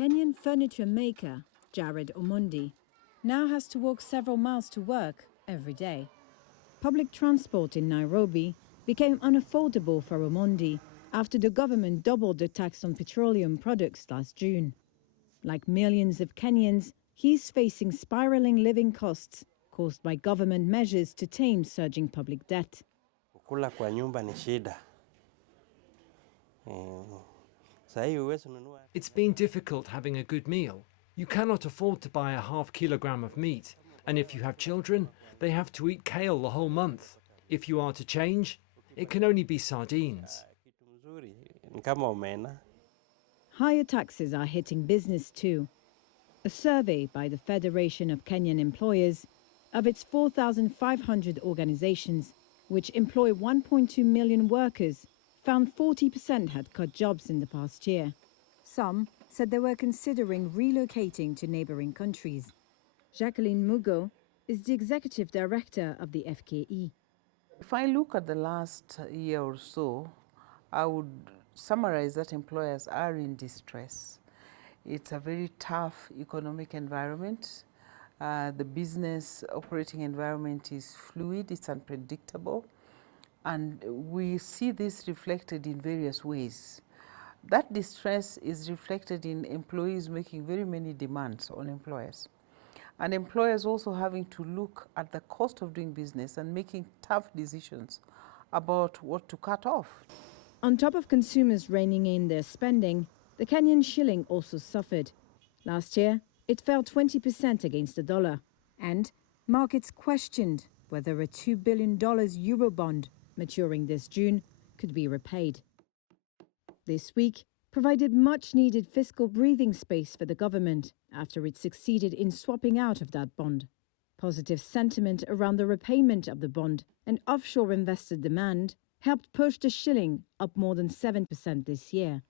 Kenyan furniture maker, Jared Omondi, now has to walk several miles to work every day. Public transport in Nairobi became unaffordable for Omondi after the government doubled the tax on petroleum products last June. Like millions of Kenyans, he's facing spiraling living costs caused by government measures to tame surging public debt. Kula kwa nyumba ni shida. It's been difficult having a good meal. You cannot afford to buy a ½ kilogram of meat. And if you have children, they have to eat kale the whole month. If you are to change, it can only be sardines. Higher taxes are hitting business too. A survey by the Federation of Kenyan Employers of its 4,500 organizations, which employ 1.2 million workers, found 40% had cut jobs in the past year. Some said they were considering relocating to neighboring countries. Jacqueline Mugo is the executive director of the FKE. If I look at the last year or so, I would summarize that employers are in distress. It's a very tough economic environment. The business operating environment is fluid, it's unpredictable, and we see this reflected in various ways. That distress is reflected in employees making very many demands on employers, and employers also having to look at the cost of doing business and making tough decisions about what to cut off. On top of consumers reining in their spending, the Kenyan shilling also suffered. Last year, it fell 20% against the dollar, and markets questioned whether a $2 billion Eurobond maturing this June could be repaid. This week provided much-needed fiscal breathing space for the government after it succeeded in swapping out of that bond. Positive sentiment around the repayment of the bond and offshore investor demand helped push the shilling up more than 7% this year.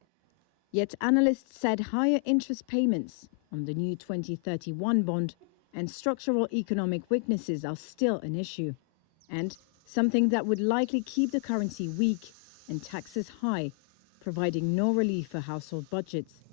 Yet analysts said higher interest payments on the new 2031 bond and structural economic weaknesses are still an issue, and something that would likely keep the currency weak and taxes high, providing no relief for household budgets.